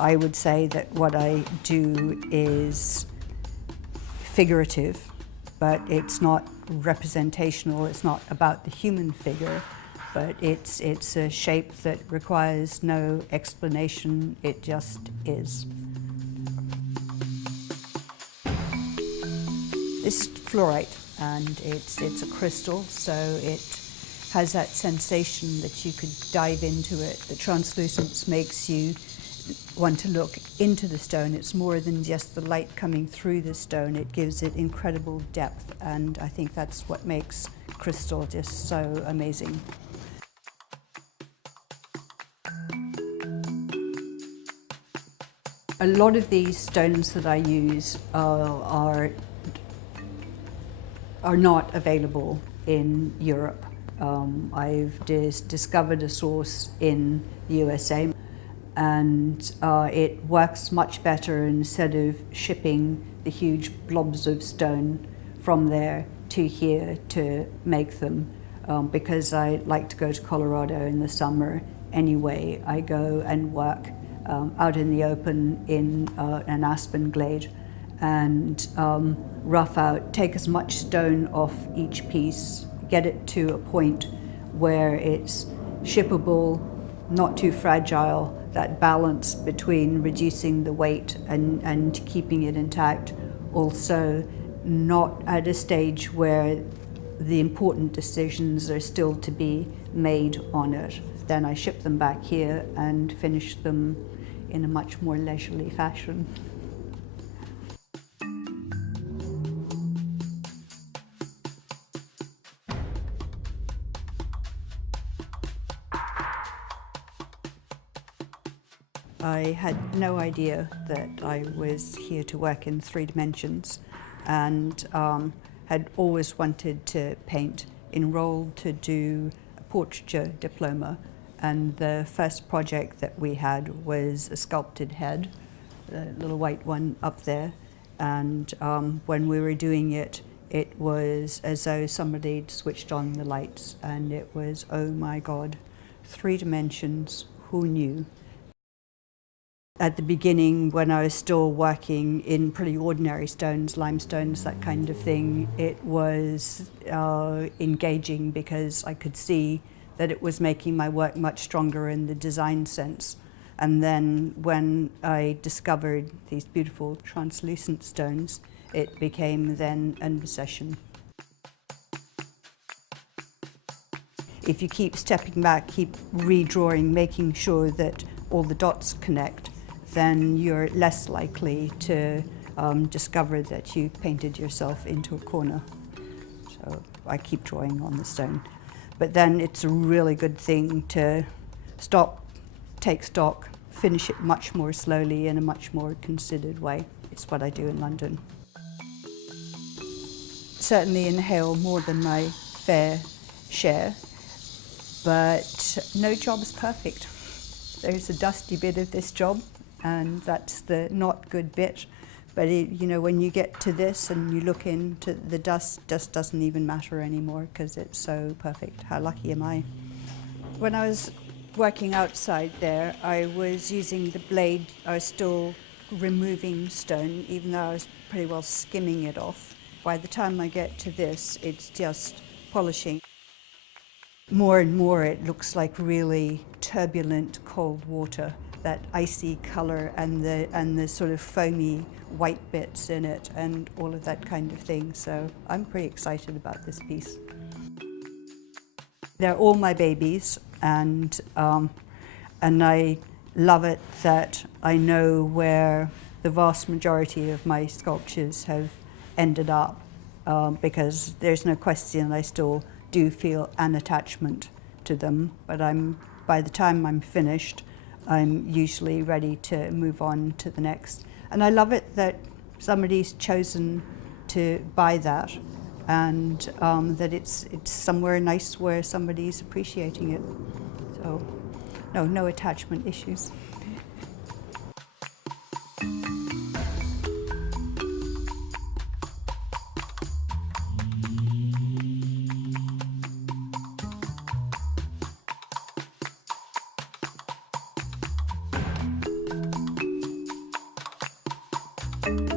I would say that what I do is figurative, but it's not representational. It's not about the human figure, but it's a shape that requires no explanation. It just is. This is fluorite, and it's a crystal, so it has that sensation that you could dive into it. The translucence makes you want to look into the stone. It's more than just the light coming through the stone. It gives it incredible depth, and I think that's what makes crystal just so amazing. A lot of these stones that I use are not available in Europe. I've discovered a source in the USA, and it works much better. Instead of shipping the huge blobs of stone from there to here to make them, because I like to go to Colorado in the summer anyway. I go and work out in the open in an aspen glade and rough out, take as much stone off each piece, get it to a point where it's shippable, not too fragile, that balance between reducing the weight and keeping it intact, also not at a stage where the important decisions are still to be made on it. Then I ship them back here and finish them in a much more leisurely fashion. I had no idea that I was here to work in 3 dimensions, and had always wanted to paint. Enrolled to do a portraiture diploma, and the first project that we had was a sculpted head, the little white one up there, and when we were doing it, it was as though somebody switched on the lights, and it was, oh my God, 3 dimensions, who knew? At the beginning, when I was still working in pretty ordinary stones, limestones, that kind of thing, it was engaging because I could see that it was making my work much stronger in the design sense. And then when I discovered these beautiful translucent stones, it became then an obsession. If you keep stepping back, keep redrawing, making sure that all the dots connect, then you're less likely to discover that you painted yourself into a corner. So I keep drawing on the stone. But then it's a really good thing to stop, take stock, finish it much more slowly in a much more considered way. It's what I do in London. Certainly inhale more than my fair share, but no job is perfect. There's a dusty bit of this job, and that's the not good bit. But you know, when you get to this and you look into the dust, just doesn't even matter anymore because it's so perfect. How lucky am I? When I was working outside there, I was using the blade. I was still removing stone, even though I was pretty well skimming it off. By the time I get to this, it's just polishing. More and more, it looks like really turbulent cold water. That icy color and the sort of foamy white bits in it and all of that kind of thing. So I'm pretty excited about this piece. They're all my babies, and I love it that I know where the vast majority of my sculptures have ended up, because there's no question I still do feel an attachment to them, but by the time I'm finished, I'm usually ready to move on to the next. And I love it that somebody's chosen to buy that, and that it's somewhere nice where somebody's appreciating it. So, no attachment issues. you.